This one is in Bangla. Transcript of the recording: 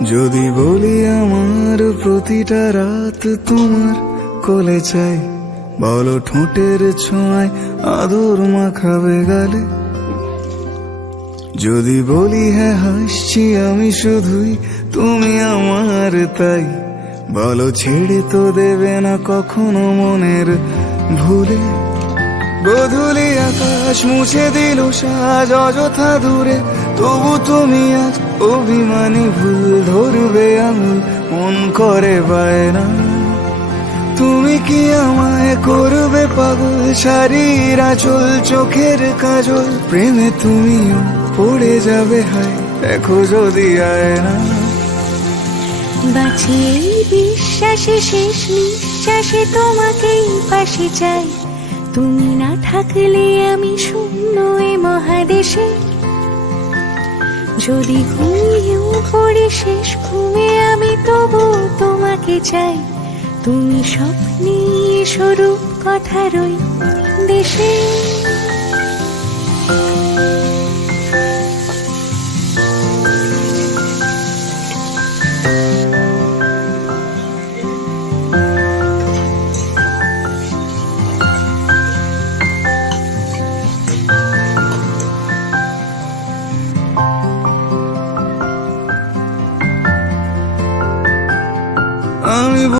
যদি বলি আমার প্রতিটা রাত তোমার কোলে চাই, বলো ঠোঁটের ছোঁয়ায় আদর মাখাবে গালে। যদি বলি হ্যাঁ হাসছি আমি শুধুই, তুমি আমার তাই, বলো ছেড়ে তো দেবে না কখনো মনের ভুলে। গধুলি আকাশ মুছে দিল সাজ অযথা দূরে, তবু তুমি আজ অভিমানী ভুল। করে বায়না। তুমি কি আমায় করবে পাগল? শাড়ির আঁচল, চোখের কাজল। প্রেমে তুমিও পড়ে যাবে হায়, দেখো যদি আয় না বাঁচিয়ে এই বিশ্বাসে শেষ নিঃশ্বাসে তোমাকেই পাশে চাই। তুমি না থাকলে আমি শূন্য এ মহাদেশে। যদি ঘুমিয়েও পড়ে শেষ ঘুমে আমি তবু তোমাকে চাই তুমি স্বপ্নে স্বরূপ কথারই দেশে।